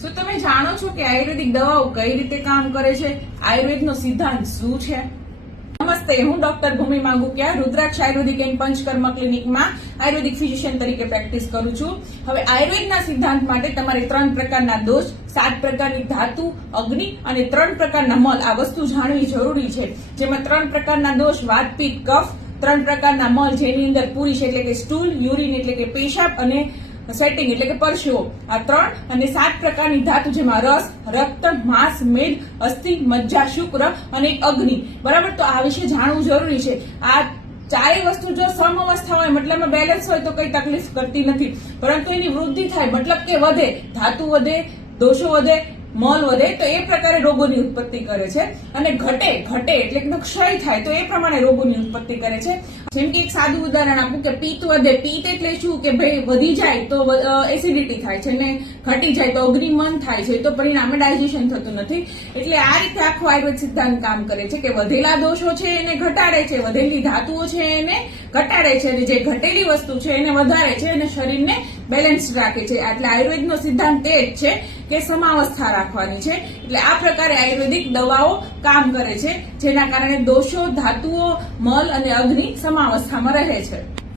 શું તમે જાણો છો કે આયુર્વેદિક દવાઓ કઈ રીતે કામ કરે છે? આયુર્વેદનો સિદ્ધાંત શું છે? નમસ્તે, હું ડોક્ટર ભૂમિ માંગુકિયા રુદ્રાક્ષ આયુર્વેદિક એન્ડ પંચકર્મ ક્લિનિકમાં આયુર્વેદિક ફિઝિશિયન તરીકે પ્રેક્ટિસ કરું છું. હવે આયુર્વેદના સિદ્ધાંત માટે તમારે 3 પ્રકારના દોષ, 7 પ્રકારની ધાતુ, અગ્નિ અને 3 પ્રકારના મલ આ વસ્તુ જાણવી જરૂરી છે. જેમાં 3 પ્રકારના દોષ વાત, પિત્ત, કફ, 3 પ્રકારના મલ જેની અંદર પુરીશ એટલે કે સ્ટૂલ, યુરિન એટલે કે પેશાબ અને સ્વેટિંગ એટલે કે પરસેવો, આ 3 અને 7 પ્રકારની ધાતુ જેમાં રસ, રક્ત, માંસ, મેદ, અસ્થિ, મજ્જા, શુક્ર અને એક અગ્નિ. બરાબર, તો આ વિશે જાણવું જરૂરી છે. આ ચારેય વસ્તુ જો સમ અવસ્થા હોય મતલબમાં બેલેન્સ હોય તો કઈ તકલીફ કરતી નથી, પરંતુ એની વૃદ્ધિ થાય મતલબ કે વધે, ધાતુ વધે, દોષો વધે, મલ વધે તો એ પ્રકારે રોગોની ઉત્પત્તિ કરે છે. અને ઘટે એટલે કે ક્ષય થાય તો એ પ્રમાણે રોગોની ઉત્પત્તિ કરે છે. જેમ કે એક સાદું ઉદાહરણ આપું કે પિત્ત વધે, પિત્ત એટલે શું કે ભાઈ વધી જાય તો એસિડિટી થાય છે ને ઘટી જાય તો અગ્નિમન થાય છે, તો પરિણામે ડાયજેશન થતું નથી. એટલે આ રીતે આખો આયુર્વેદ સિદ્ધાંત કામ કરે છે કે વધેલા દોષો છે એને ઘટાડે છે, વધેલી ધાતુઓ છે એને ઘટાડે છે અને જે ઘટેલી વસ્તુ છે એને વધારે છે અને શરીરને બેલેન્સ રાખે છે. એટલે આયુર્વેદનો સિદ્ધાંત એ જ છે કે સમાવસ્થા રાખવાની છે. એટલે આ પ્રકારે આયુર્વેદિક દવાઓ કામ કરે છે, જેના કારણે દોષો, ધાતુઓ, મલ અને અગ્નિ સમાવસ્થામાં રહે છે.